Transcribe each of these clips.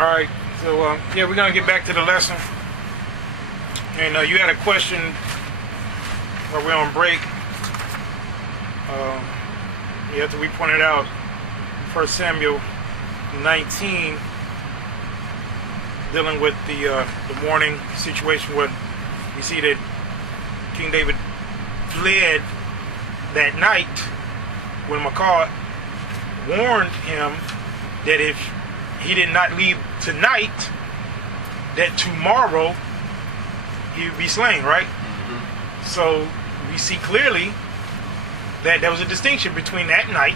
Alright, so yeah, we're going to get back to the lesson. And you had a question while we're on break. After we pointed out 1 Samuel 19, dealing with the morning situation where we see that King David fled that night when Michal warned him that if he did not leave tonight, that tomorrow he would be slain, right? Mm-hmm. So we see clearly that there was a distinction between that night,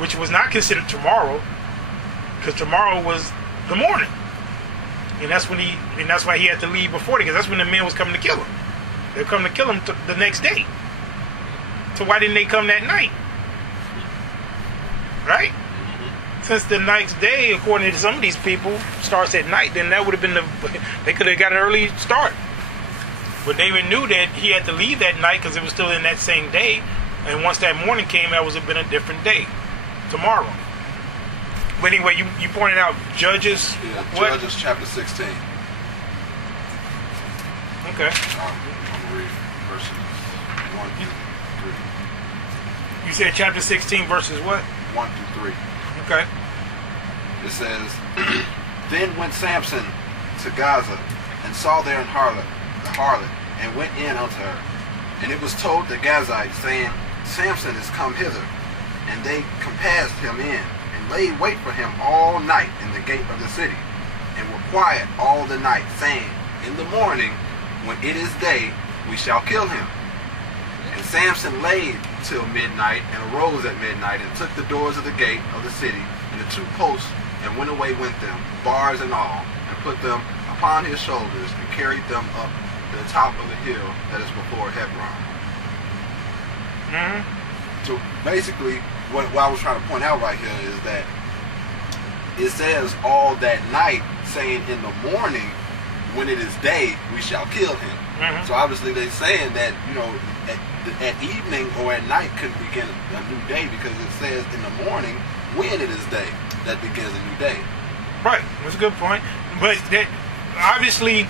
which was not considered tomorrow, because tomorrow was the morning, and that's why he had to leave before, because that's when the men was coming to kill him. They were coming to kill him the next day. So why didn't they come that night? Right? Mm-hmm. Since the next day, according to some of these people, starts at night, then that would have been they could have got an early start. But David knew that he had to leave that night because it was still in that same day. And once that morning came, that would have been a different day. Tomorrow. But anyway, you pointed out Judges. Yeah, what? Judges chapter 16. Okay. I'm going to read verses 1 through 3. You said chapter 16 verses what? 1 through 3. Okay. It says, Then went Samson to Gaza, and saw there the harlot, and went in unto her. And it was told the Gazites, saying, Samson is come hither. And they compassed him in, and laid wait for him all night in the gate of the city, and were quiet all the night, saying, In the morning, when it is day, we shall kill him. And Samson laid till midnight, and arose at midnight, and took the doors of the gate of the city, and the two posts, and went away with them, bars and all, and put them upon his shoulders, and carried them up to the top of the hill that is before Hebron. Mm-hmm. So basically, what I was trying to point out right here is that it says all that night, saying in the morning, when it is day, we shall kill him. Mm-hmm. So obviously they're saying that, at evening or at night could begin a new day, because it says in the morning, when it is day, that begins a new day. Right, that's a good point. But that, obviously,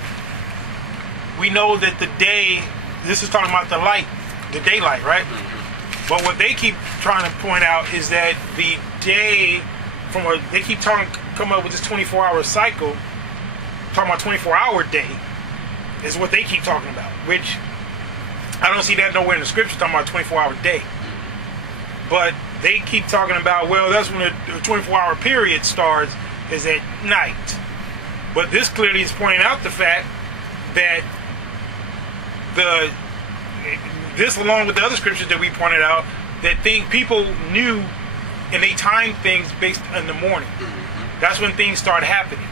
we know that the day, this is talking about the light, the daylight, right? Mm-hmm. But what they keep trying to point out is that the day, they keep coming up with this 24-hour cycle, talking about 24-hour day, is what they keep talking about, which I don't see that nowhere in the scripture talking about 24-hour day. But they keep talking about, well, that's when the 24-hour period starts, is at night. But this clearly is pointing out the fact that this, along with the other scriptures that we pointed out, that people knew and they timed things based on the morning. That's when things start happening.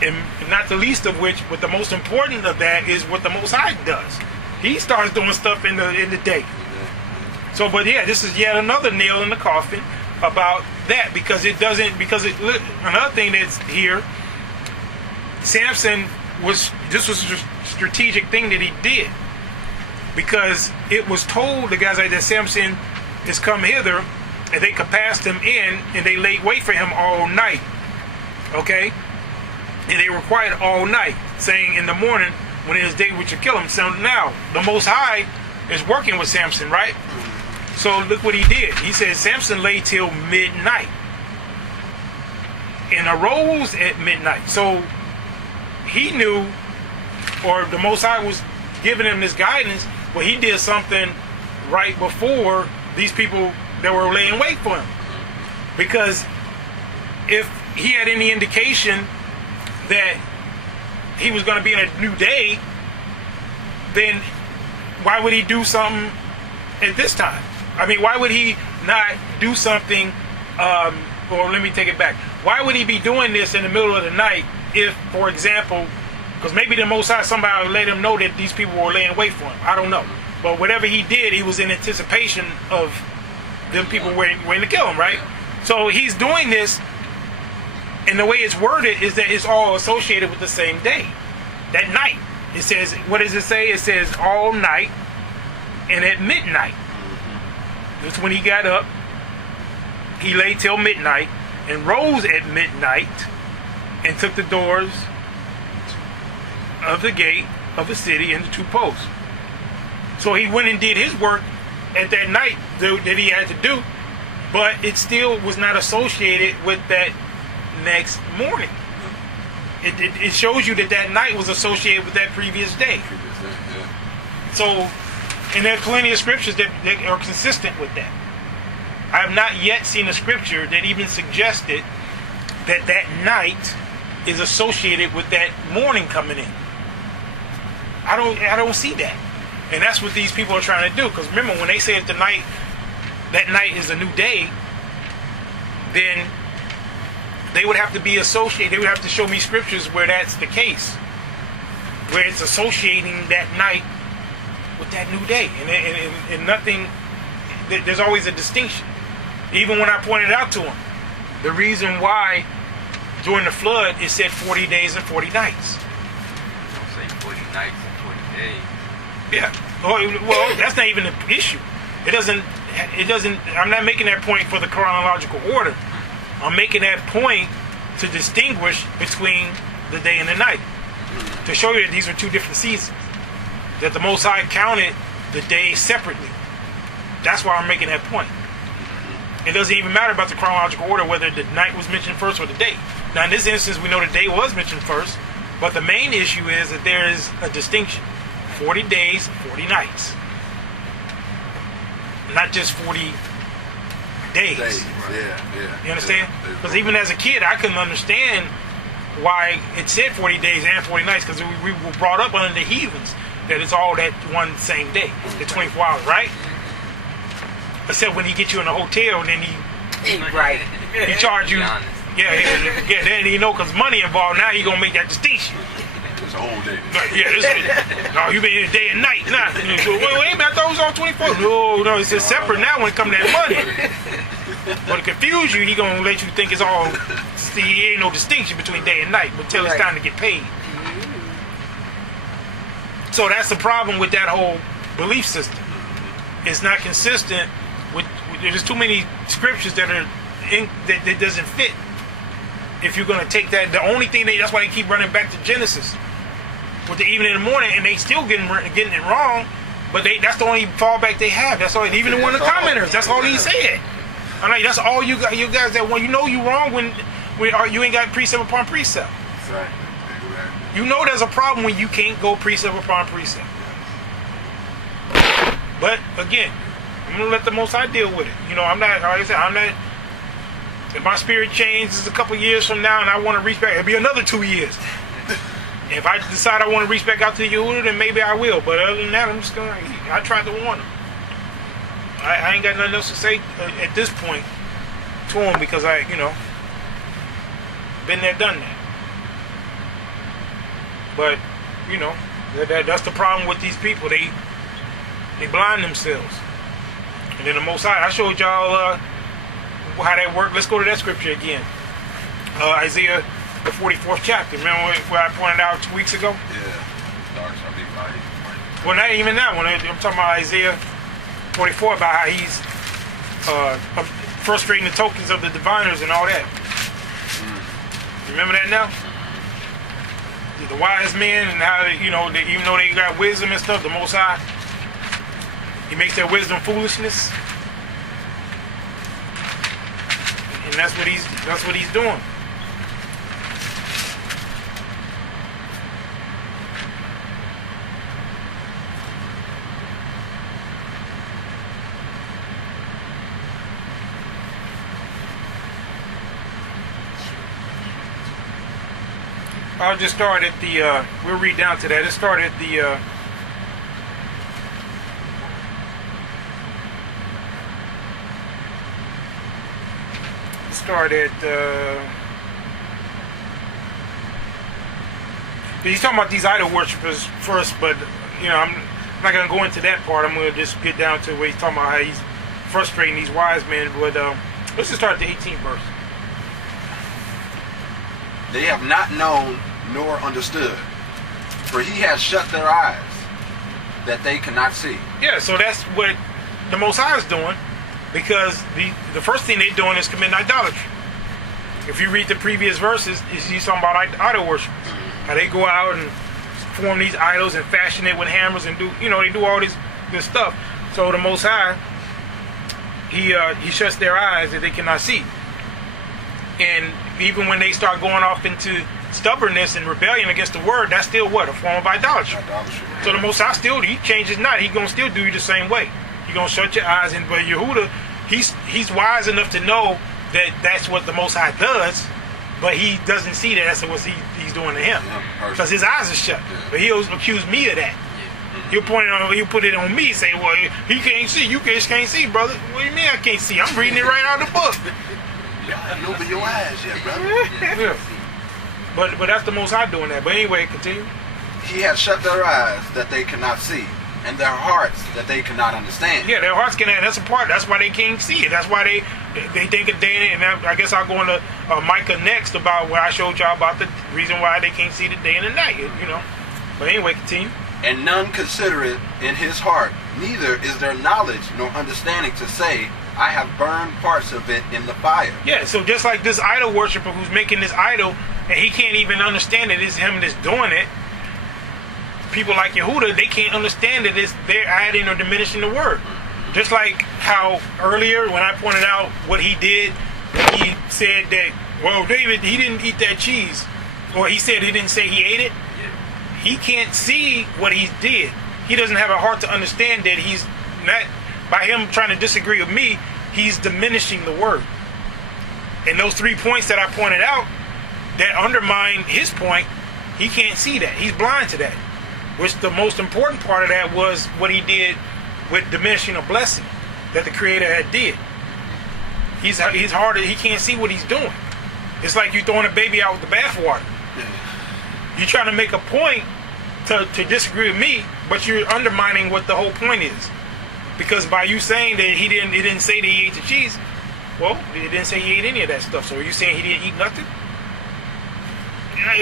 And not the least of which, but the most important of that is what the Most High does. He starts doing stuff in the day. So, but yeah, this is yet another nail in the coffin about that, because another thing that's here, Samson this was a strategic thing that he did, because it was told the guys like that Samson is come hither, and they compassed him in, and they laid wait for him all night. Okay? And they were quiet all night, saying in the morning, when it is day, we should kill him. So now, the Most High is working with Samson, right? So look what he did. He said Samson lay till midnight and arose at midnight. So he knew, or the Most High was giving him this guidance, but he did something right before these people that were laying wait for him. Because if he had any indication that he was going to be in a new day, then why would he do something at this time? I mean, why would he not do something, or let me take it back. Why would he be doing this in the middle of the night if, for example, because maybe the Most High somehow let him know that these people were laying wait for him. I don't know. But whatever he did, he was in anticipation of them people waiting to kill him, right? So he's doing this, and the way it's worded is that it's all associated with the same day, that night. It says, what does it say? It says all night and at midnight. That's when he got up. He lay till midnight and rose at midnight and took the doors of the gate of the city and the two posts. So he went and did his work at that night that he had to do, but it still was not associated with that next morning. It shows you that that night was associated with that previous day. So, and there's plenty of scriptures that are consistent with that. I have not yet seen a scripture that even suggested that that night is associated with that morning coming in. I don't see that. And that's what these people are trying to do. Because remember, when they say that that night is a new day, then they would have to be associated. They would have to show me scriptures where that's the case, where it's associating that night with that new day, and nothing. There's always a distinction. Even when I pointed out to them, the reason why during the flood it said 40 days and 40 nights. Don't say 40 nights and 40 days. Yeah. Well, that's not even the issue. It doesn't. I'm not making that point for the chronological order. I'm making that point to distinguish between the day and the night, to show you that these are two different seasons. That the Most High counted the days separately. That's why I'm making that point. It doesn't even matter about the chronological order whether the night was mentioned first or the day. Now, in this instance, we know the day was mentioned first, but the main issue is that there is a distinction: 40 days, 40 nights, not just 40 days. Yeah. You understand? Because even as a kid, I couldn't understand why it said 40 days and 40 nights, because we were brought up under the heathens that it's all that one same day, the 24 hours, right? Except when he gets you in a hotel and then he charge you. Yeah. Then you know, because money involved. Now he gonna make that distinction. It's a whole day. No, you been here day and night. Nah. Wait, I thought it was on 24. No, it's just separate now when it comes to that money. But to confuse you, he gonna let you think it's all. See, ain't no distinction between day and night, but till it's time to get paid. So that's the problem with that whole belief system. It's not consistent with. There's too many scriptures that are that doesn't fit. If you're gonna take that, the only thing that's why they keep running back to Genesis with the evening and the morning, and they still getting it wrong. But that's the only fallback they have. That's all. Even one of the commenters, that's all he said. I'm like, that's all you guys that when you know you wrong when you ain't got precept upon precept. Exactly. You know there's a problem when you can't go precept upon precept. But again, I'm gonna let the Most High deal with it. You know, I'm not. Like I said, I'm not. If my spirit changes a couple years from now and I want to reach back, it'll be another 2 years. If I decide I want to reach back out to Yahudah, then maybe I will. But other than that, I'm just gonna. I tried to warn him. I ain't got nothing else to say at this point to him because I, been there, done that. But that's the problem with these people. They blind themselves. And then the Most High, I showed y'all how that worked. Let's go to that scripture again. Isaiah, the 44th chapter. Remember where I pointed out 2 weeks ago? Yeah. Well, not even that one. I'm talking about Isaiah 44, about how he's frustrating the tokens of the diviners and all that. Remember that now? The wise men and how even though they got wisdom and stuff, the Most High, he makes their wisdom foolishness, and that's what he's doing. I'll just start at the. We'll read down to that. Let's start at the. He's talking about these idol worshippers first, but I'm not gonna go into that part. I'm gonna just get down to where he's talking about how he's frustrating these wise men. But let's just start at the 18th verse. They have not known nor understood, for he has shut their eyes, that they cannot see. Yeah, so that's what the Most High is doing, because the first thing they're doing is committing idolatry. If you read the previous verses, he's talking about idol worship. How they go out and form these idols and fashion it with hammers and do, they do all this stuff. So the Most High, he shuts their eyes that they cannot see. And even when they start going off into stubbornness and rebellion against the word, that's still what? A form of idolatry. So the Most High still, he changes not. He gonna still do you the same way. He gonna shut your eyes. But Yahudah, he's wise enough to know that that's what the Most High does, but he doesn't see that that's what he's doing to him, because his eyes are shut. But he'll accuse me of that. He'll put it on me, say, well, he can't see, you just can't see, brother. What do you mean I can't see? I'm reading it right out of the book. You haven't opened your eyes yet, brother. Yeah. But that's the Most High doing that. But anyway, continue. He has shut their eyes that they cannot see, and their hearts that they cannot understand. Yeah, their hearts cannot. That's a part. That's why they can't see it. That's why they think a day and I guess I'll go into Micah next about where I showed y'all about the reason why they can't see the day and the night. But anyway, continue. And none consider it in his heart, neither is there knowledge nor understanding to say, I have burned parts of it in the fire. Yeah, so just like this idol worshiper who's making this idol, and he can't even understand it, it's him that's doing it. People like Yahudah, they can't understand it, they're adding or diminishing the word. Just like how earlier when I pointed out what he did, he said that, well, David, he didn't eat that cheese. Or he said he didn't say he ate it. He can't see what he did. He doesn't have a heart to understand that he's not, by him trying to disagree with me, he's diminishing the word. And those 3 points that I pointed out that undermine his point, he can't see that. He's blind to that. Which the most important part of that was what he did with diminishing a blessing that the Creator had did. He's hard. He can't see what he's doing. It's like you throwing a baby out with the bathwater. You're trying to make a point to disagree with me, but you're undermining what the whole point is. Because by you saying that he didn't say that he ate the cheese, well, it didn't say he ate any of that stuff. So are you saying he didn't eat nothing?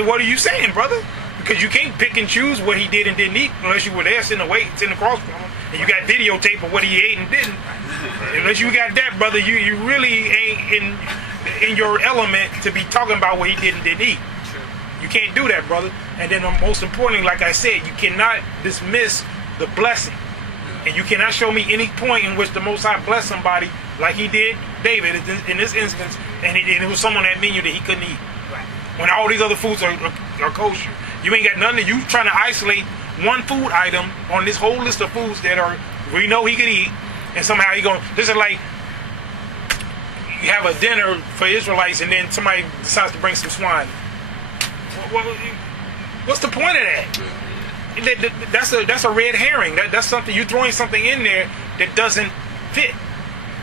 What are you saying, brother? Because you can't pick and choose what he did and didn't eat unless you were there sitting across from him and you got videotape of what he ate and didn't. Unless you got that, brother, you really ain't in your element to be talking about what he did and didn't eat. You can't do that, brother. And then most importantly, like I said, you cannot dismiss the blessing. And you cannot show me any point in which the Most High blessed somebody like he did David in this instance, and it was someone on that menu that he couldn't eat. When all these other foods are kosher. You ain't got nothing. You trying to isolate one food item on this whole list of foods that we know he could eat, and somehow he going. This is like you have a dinner for Israelites, and then somebody decides to bring some swine. What's the point of that? That's a red herring. That's something you're throwing something in there that doesn't fit.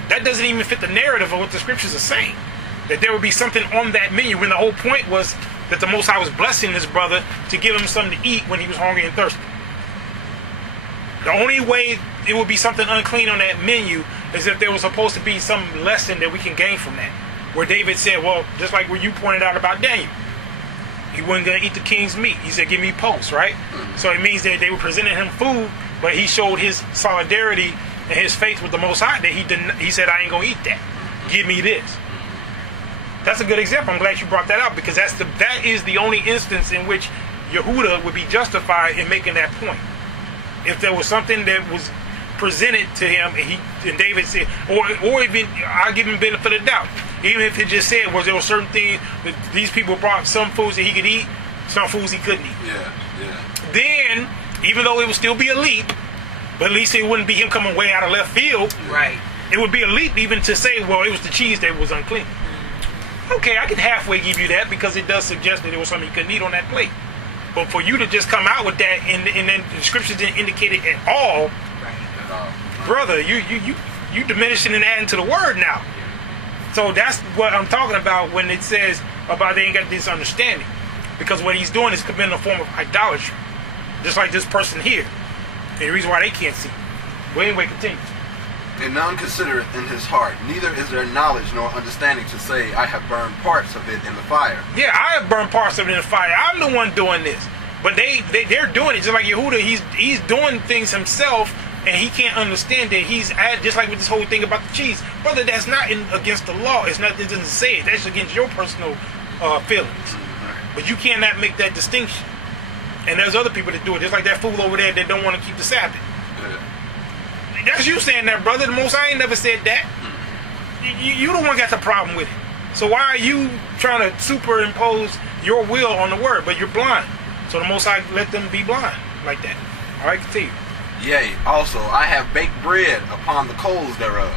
That doesn't even fit the narrative of what the scriptures are saying. That there would be something on that menu when the whole point was that the Most High was blessing this brother to give him something to eat when he was hungry and thirsty. The only way it would be something unclean on that menu is if there was supposed to be some lesson that we can gain from that. Where David said, well, just like where you pointed out about Daniel, he wasn't going to eat the king's meat. He said, give me posts, right? So it means that they were presenting him food, but he showed his solidarity and his faith with the Most High that he said, I ain't going to eat that. Give me this. That's a good example. I'm glad you brought that up, because that is the only instance in which Yahudah would be justified in making that point. If there was something that was presented to him and David said, or even I'll give him benefit of the doubt. Even if it just said there were certain things that these people brought, some foods that he could eat, some foods he couldn't eat. Yeah. Then, even though it would still be a leap, but at least it wouldn't be him coming way out of left field. Right. It would be a leap even to say, well, it was the cheese that was unclean. Okay, I can halfway give you that, because it does suggest that there was something you couldn't eat on that plate. But for you to just come out with that and then the scriptures didn't indicate it at all, brother, you diminishing and adding to the word now. So that's what I'm talking about when it says about they ain't got this understanding. Because what he's doing is committing a form of idolatry. Just like this person here. And the reason why they can't see. But anyway, continue. And none consider it in his heart, neither is there knowledge nor understanding to say, I have burned parts of it in the fire. Yeah, I have burned parts of it in the fire. I'm the one doing this. But they're doing it just like Yahudah. He's doing things himself and he can't understand that he's just like with this whole thing about the cheese, brother. That's not against the law. It's not. It doesn't say it. That's against your personal feelings. But you cannot make that distinction. And there's other people that do it, just like that fool over there that don't want to keep the Sabbath. That's you saying that, brother. The Most High ain't never said that. You the one got the problem with it. So why are you trying to superimpose your will on the word? But you're blind. So the Most High let them be blind like that. All right, continue. Yea, also I have baked bread upon the coals thereof.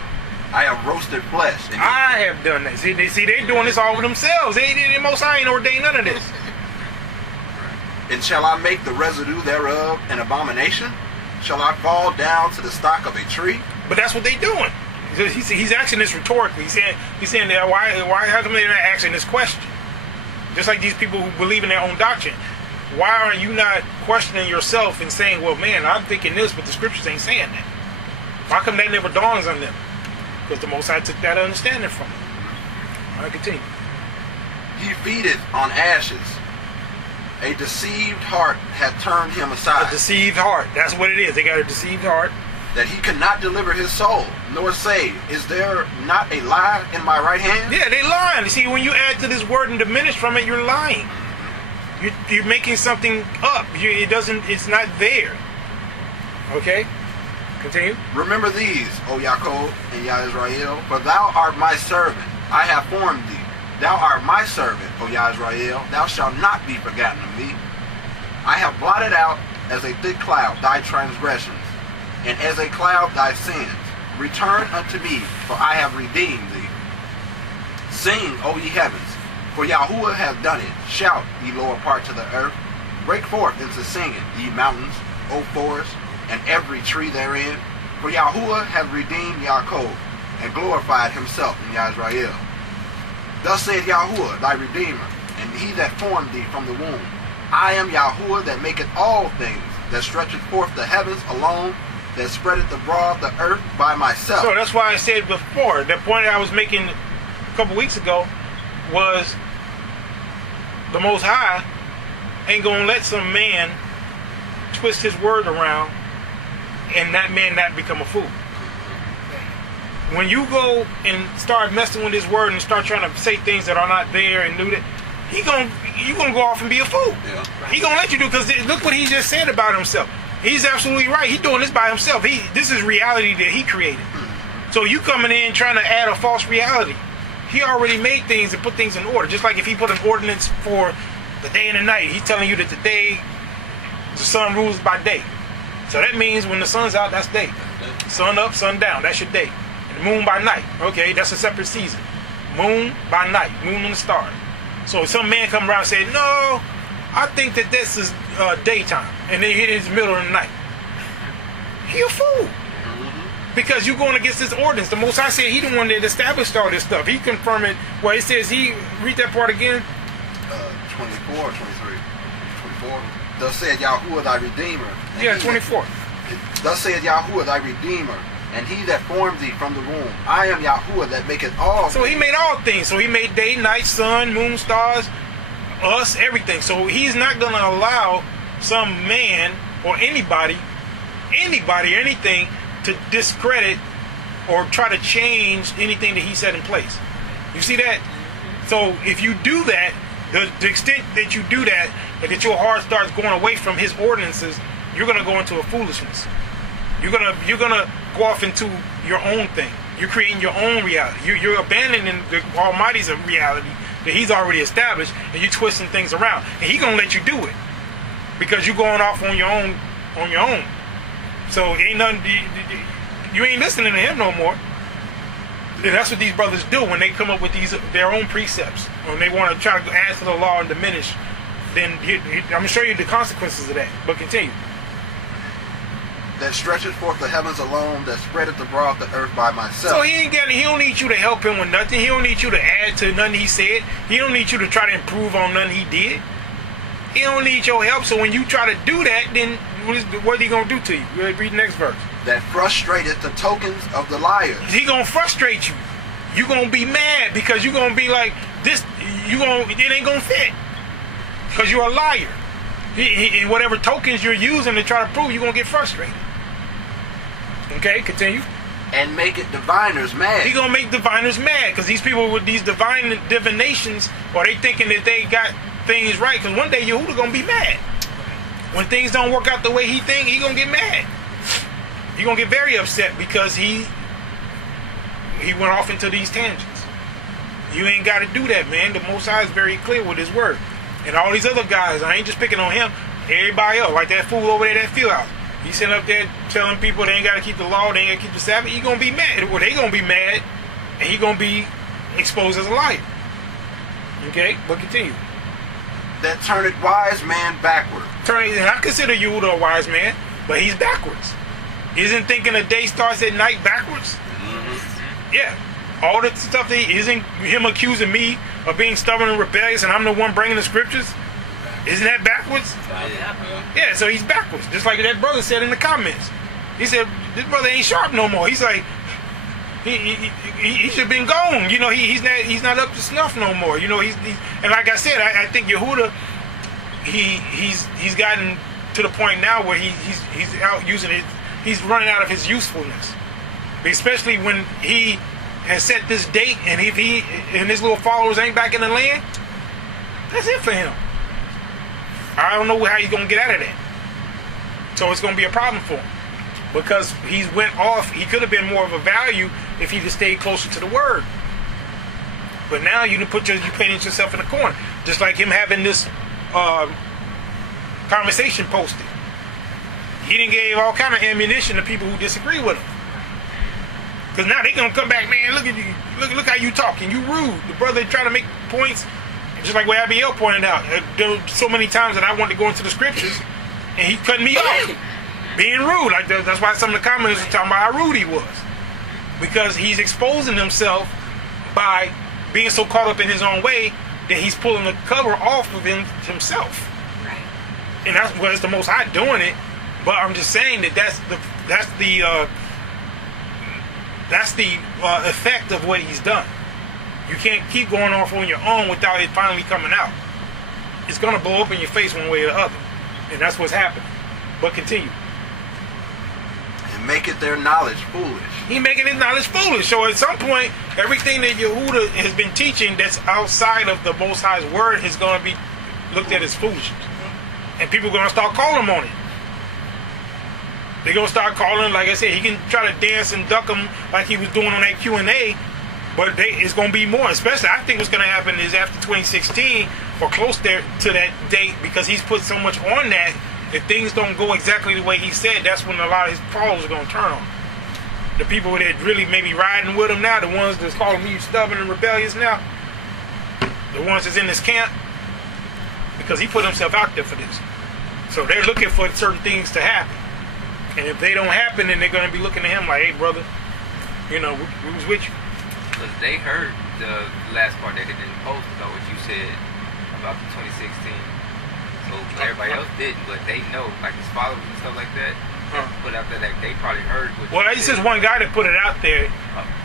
I have roasted flesh. I have done that. See, they doing this all for themselves. The Most High ain't ordained none of this. And shall I make the residue thereof an abomination? Shall I fall down to the stock of a tree? But that's what they doing. He's asking this rhetorically. He's saying that how come they're not asking this question? Just like these people who believe in their own doctrine. Why are you not questioning yourself and saying, well, man, I'm thinking this, but the scriptures ain't saying that? Why come that never dawns on them? Because the Most High took that understanding from them. All right, continue. He feedeth on ashes. A deceived heart hath turned him aside. A deceived heart. That's what it is. They got a deceived heart. That he could not deliver his soul, nor say, is there not a lie in my right hand? Yeah, they lying. You see, when you add to this word and diminish from it, you're lying. You're making something up. It's not there. Okay? Continue. Remember these, O Yaakov and Ya Israel, for thou art my servant. I have formed thee. Thou art my servant, O Ya Israel. Thou shalt not be forgotten of me. I have blotted out as a thick cloud thy transgressions, and as a cloud thy sins. Return unto me, for I have redeemed thee. Sing, O ye heavens, for Yahudah hath done it. Shout, ye lower parts of the earth. Break forth into singing, ye mountains, O forests, and every tree therein. For Yahudah hath redeemed Yaakov, and glorified himself in Yisrael. Thus saith Yahudah, thy Redeemer, and he that formed thee from the womb. I am Yahudah that maketh all things, that stretcheth forth the heavens alone, that spreadeth abroad the earth by myself. So that's why I said before, the point I was making a couple weeks ago was the Most High ain't gonna let some man twist his word around and that man not become a fool. When you go and start messing with his word and start trying to say things that are not there and do that, you gonna go off and be a fool. Yeah. He gonna let you do, because look what he just said about himself. He's absolutely right. He's doing this by himself. This is reality that he created. So you coming in trying to add a false reality. He already made things and put things in order. Just like if he put an ordinance for the day and the night, he's telling you that the sun rules by day. So that means when the sun's out, that's day. Sun up, sun down, that's your day. And the moon by night, okay, that's a separate season. Moon by night, moon and the stars. So some man come around and say, no, I think that this is daytime, and then it's the middle of the night. He a fool. Because you're going against this ordinance. The Most High said he the one that established all this stuff. He confirmed it. Well, it says read that part again. 24 or 23. 24. Thus said Yahudah thy Redeemer. Yeah, 24. Thus said Yahudah thy Redeemer, and he that formed thee from the womb. I am Yahudah that maketh all So things. he made all things. So he made day, night, sun, moon, stars, us, everything. So he's not going to allow some man or anybody, anything to discredit or try to change anything that he set in place. You see that? So if you do that, the extent that you do that, and that your heart starts going away from his ordinances, you're going to go into a foolishness. You're gonna go off into your own thing. You're creating your own reality. You're abandoning the Almighty's reality that he's already established, and you're twisting things around. And he's gonna let you do it because you're going off on your own. So ain't nothing. You ain't listening to him no more. And that's what these brothers do when they come up with their own precepts. When they want to try to add to the law and diminish, then I'm gonna show you the consequences of that. But continue. That stretcheth forth the heavens alone, that spreadeth abroad the earth by myself. So he don't need you to help him with nothing. He don't need you to add to nothing he said. He don't need you to try to improve on nothing he did. He don't need your help. So when you try to do that, then what is he gonna do to you? Read the next verse. That frustrateth the tokens of the liars. He gonna frustrate you. You gonna be mad because you gonna be like this. It ain't gonna fit because you're a liar. Whatever tokens you're using to try to prove, you're gonna get frustrated. Okay, continue. and make it diviners mad. He gonna make diviners mad because these people with these divinations, or they thinking that they got things right. Because one day Yahudah gonna be mad when things don't work out the way he think. He gonna get mad. He gonna get very upset because he went off into these tangents. You ain't got to do that, man. The Most High is very clear with his word. And all these other guys, I ain't just picking on him. Everybody else, like that fool over there, that field house. He's sitting up there telling people they ain't got to keep the law, they ain't got to keep the Sabbath. He gonna be mad. Well, they gonna be mad, and he gonna be exposed as a liar. Okay, but continue. That turneth wise man backward. And I consider Yahudah a wise man, but he's backwards. Isn't thinking the day starts at night backwards? Mm-hmm. Yeah. All the stuff that isn't him accusing me of being stubborn and rebellious, and I'm the one bringing the scriptures. Isn't that backwards? Yeah, so he's backwards. Just like that brother said in the comments. He said, this brother ain't sharp no more. He's like, he should have been gone. You know, he's not up to snuff no more. You know, he's and like I said, I think Yahudah, he's gotten to the point now where he's out using it. He's running out of his usefulness, especially when he has set this date, and if he and his little followers ain't back in the land, that's it for him. I don't know how he's gonna get out of that. So it's gonna be a problem for him because he's went off. He could have been more of a value if he'd have stayed closer to the word. But now you painted yourself in a corner, just like him having this conversation posted. He didn't give all kind of ammunition to people who disagree with him. Because now they gonna come back, man. Look at you. Look how you talking. You rude. The brother trying to make points, just like what Abiel pointed out. There were so many times that I wanted to go into the scriptures, and he cut me off, being rude. Like that's why some of the comments were talking about how rude he was, because he's exposing himself by being so caught up in his own way that he's pulling the cover off of himself. Right. And it's the Most High doing it. But I'm just saying that that's the effect of what he's done. You can't keep going off on your own without it finally coming out. It's going to blow up in your face one way or the other. And that's what's happening. But continue. And make it their knowledge foolish. He making his knowledge foolish. So at some point, everything that Yahudah has been teaching that's outside of the Most High's word is going to be looked at as foolishness. And people are going to start calling him on it. They're going to start calling, like I said, he can try to dance and duck them like he was doing on that Q&A, but it's going to be more. Especially, I think what's going to happen is after 2016, or close there to that date, because he's put so much on that, if things don't go exactly the way he said, that's when a lot of his followers are going to turn on him. The people that really maybe riding with him now, the ones that's calling me stubborn and rebellious now, the ones that's in this camp, because he put himself out there for this. So they're looking for certain things to happen. And if they don't happen, then they're going to be looking at him like, hey, brother, we was with you. Because they heard the last part that they didn't post about what you said about the 2016. So everybody else didn't, but they know, like his followers and stuff like that, put out there, like they probably heard what Well, you it's said. just one guy that put it out there.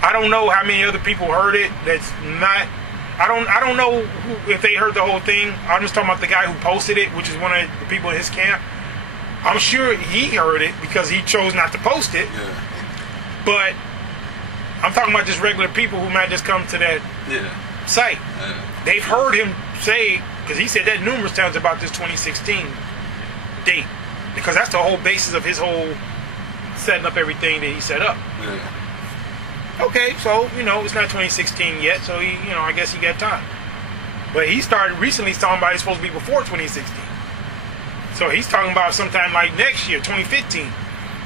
I don't know how many other people heard it. That's not. I don't know if they heard the whole thing. I'm just talking about the guy who posted it, which is one of the people in his camp. I'm sure he heard it because he chose not to post it. Yeah. But I'm talking about just regular people who might just come to that site. Yeah. They've heard him say, because he said that numerous times about this 2016 date, because that's the whole basis of his whole setting up everything that he set up. Yeah. Okay, so it's not 2016 yet, so he, I guess he got time. But he started recently talking about it's supposed to be before 2016. So he's talking about sometime like next year, 2015.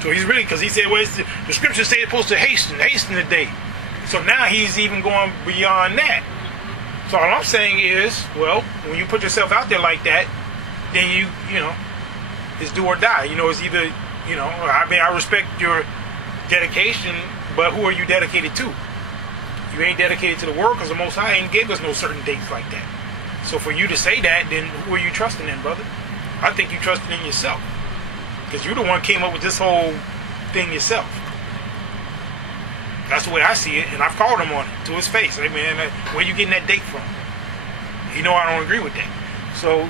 So he's really, because he said, well, the scriptures say it's supposed to hasten the date. So now he's even going beyond that. So all I'm saying is, well, when you put yourself out there like that, then you it's do or die. It's either, I respect your dedication, but who are you dedicated to? You ain't dedicated to the word because the Most High ain't gave us no certain dates like that. So for you to say that, then who are you trusting in, brother? I think you trusted in yourself, because you're the one came up with this whole thing yourself. That's the way I see it, and I've called him on it to his face. Hey man, where you getting that date from? I don't agree with that. So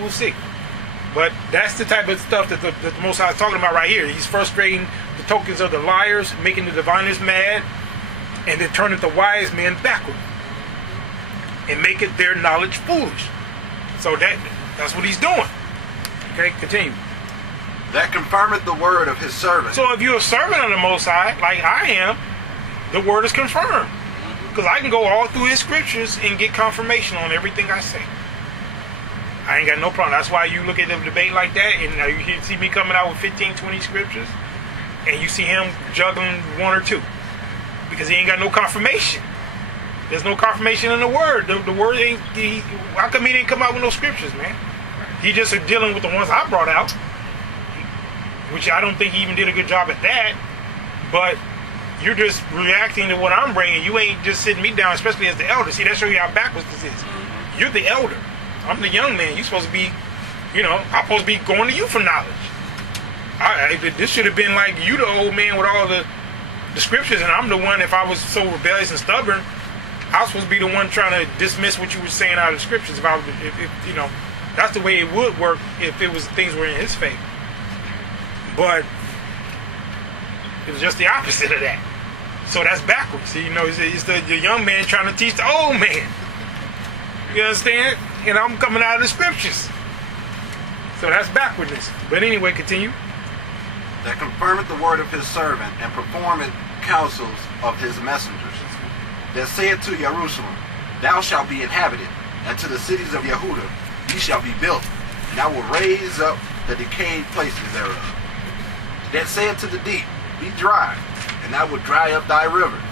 we'll see. But that's the type of stuff that the Most High is talking about right here. He's frustrating the tokens of the liars, making the diviners mad, and then turning the wise men backward and making their knowledge foolish. So that's what he's doing. Okay, continue. That confirmeth the word of his servant. So if you're a servant of the Most High, like I am, the word is confirmed. Because I can go all through his scriptures and get confirmation on everything I say. I ain't got no problem. That's why you look at the debate like that, and you see me coming out with 15, 20 scriptures, and you see him juggling one or two. Because he ain't got no confirmation. There's no confirmation in the word. The word ain't... How come he didn't come out with no scriptures, man? He just dealing with the ones I brought out. Which I don't think he even did a good job at that. But you're just reacting to what I'm bringing. You ain't just sitting me down, especially as the elder. See, that shows you how backwards this is. You're the elder. I'm the young man. You're supposed to be, I'm supposed to be going to you for knowledge. This should have been like you, the old man with all the scriptures, and I'm the one, if I was so rebellious and stubborn, I was supposed to be the one trying to dismiss what you were saying out of the scriptures. If that's the way it would work if things were in his favor. But it was just the opposite of that. So that's backwards. It's the young man trying to teach the old man. You understand? And I'm coming out of the scriptures. So that's backwardness. But anyway, continue. That confirmeth the word of his servant, and performeth counsels of his messengers. That saith to Jerusalem, thou shalt be inhabited, and to the cities of Yahudah, ye shall be built, and I will raise up the decayed places thereof. That saith to the deep, be dry, and I will dry up thy rivers.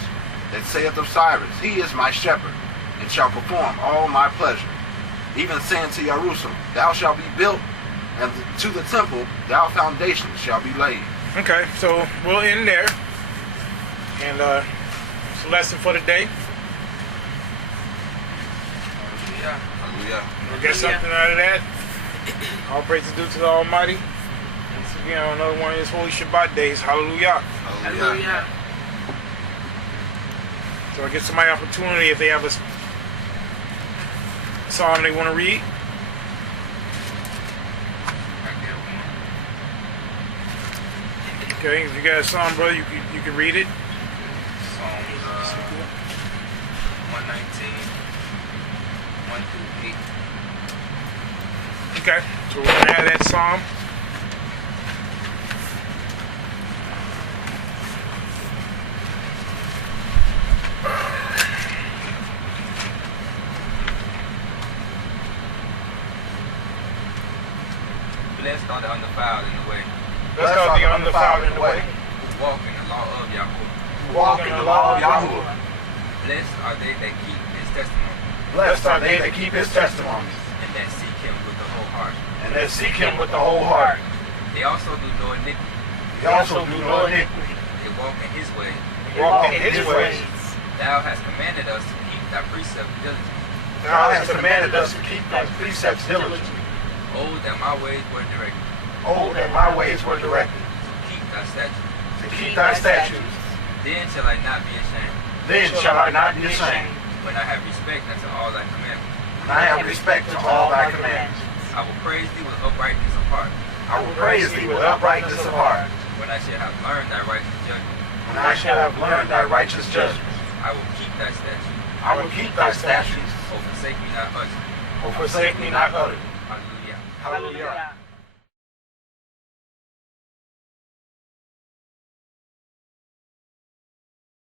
That saith of Cyrus, he is my shepherd, and shall perform all my pleasure. Even saying to Jerusalem, thou shalt be built, and to the temple, thou foundation shall be laid. Okay, so we'll end there. And it's a lesson for the day. Hallelujah. We'll get something out of that. All praise is due to the Almighty. Once again, on another one of his holy Shabbat days. Hallelujah. Hallelujah. So I give somebody opportunity if they have a psalm they want to read. Okay, if you got a psalm, brother, you can read it. Psalms 119, 1 through 8. Okay, so we're going to have that psalm. Blessed are the undefiled in the way. Blessed are the undefiled in the way. Who walk in the law of Yahudah. Walk in the law of Yahudah. Blessed are they that keep his testimony. Blessed are they that keep his testimonies, And that seek him with the whole heart. and that seek him with the whole heart. They also do no iniquity. They also do no iniquity. They walk in his way. Walk in his ways. Thou hast commanded us to keep thy precepts diligently. Thou hast commanded us to keep thy precepts diligently. Oh, that my ways were directed. Oh, that my ways were directed. To keep thy statutes. To keep thy statutes. Then shall I not be ashamed. Then shall I not be ashamed. When I have respect unto all thy commandments. And I have respect to all thy commandments. I will praise thee with uprightness of heart. I will praise thee with uprightness of heart. When I shall have learned thy righteous judgment. When I shall have learned thy righteous judgments. I will keep thy statutes. I will keep thy statutes. Oh, forsake me not utterly. Oh, forsake me not utterly. Hallelujah. Hallelujah.